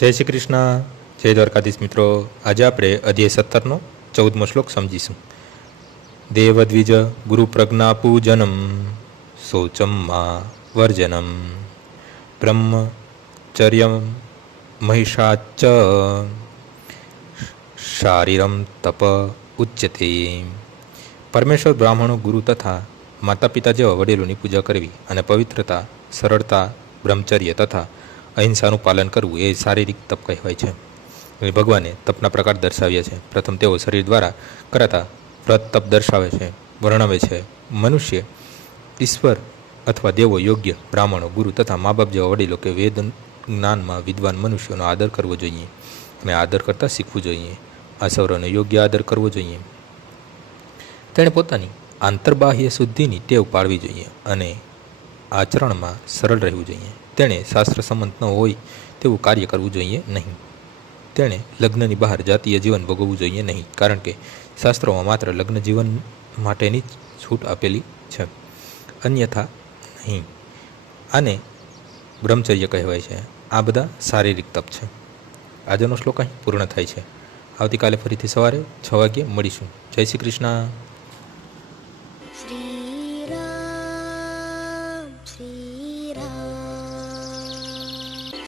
જય શ્રી કૃષ્ણ, જય દ્વારકાધીશ મિત્રો. આજે આપણે અધ્યાય 17નો 14મો શ્લોક સમજીશું. દેવદ્વિજ ગુરુ પ્રજ્ઞા પૂજનમ શૌચમ મા વર્જનમ બ્રહ્મચર્યમ મહિષાચ શારીરમ તપ ઉચ્યતે. પરમેશ્વર, બ્રાહ્મણો, ગુરુ તથા માતા પિતા જેવા વડીલોની પૂજા કરવી અને પવિત્રતા, સરળતા, બ્રહ્મચર્ય તથા અહિંસાનું પાલન કરવું એ શારીરિક તપ કહેવાય છે. ભગવાને તપના પ્રકાર દર્શાવ્યા છે. પ્રથમ તેઓ શરીર દ્વારા કરાતા વ્રત તપ દર્શાવે છે, વર્ણવે છે. મનુષ્ય, ઈશ્વર અથવા દેવો, યોગ્ય બ્રાહ્મણો, ગુરુ તથા મા બાપ જેવા વડીલો કે વેદ જ્ઞાનમાં વિદ્વાન મનુષ્યોનો આદર કરવો જોઈએ અને આદર કરતાં શીખવું જોઈએ. આ સૌરવનો યોગ્ય આદર કરવો જોઈએ. તેણે પોતાની આંતરબાહ્ય શુદ્ધિની ટેવ પાડવી જોઈએ અને આચરણમાં સરળ રહેવું જોઈએ. તેણે શાસ્ત્ર સંમત ન હોય તેવું કાર્ય કરવું જોઈએ નહીં. તેણે લગ્નની બહાર જાતીય જીવન ભોગવવું જોઈએ નહીં, કારણ કે શાસ્ત્રોમાં માત્ર લગ્ન જીવન માટેની જ છૂટ આપેલી છે, અન્યથા નહીં. આને બ્રહ્મચર્ય કહેવાય છે. આ બધા શારીરિક તપ છે. આજનો શ્લોક અહીં પૂર્ણ થાય છે. આવતીકાલે ફરીથી સવારે 6 વાગ્યે મળીશું. જય શ્રી કૃષ્ણ.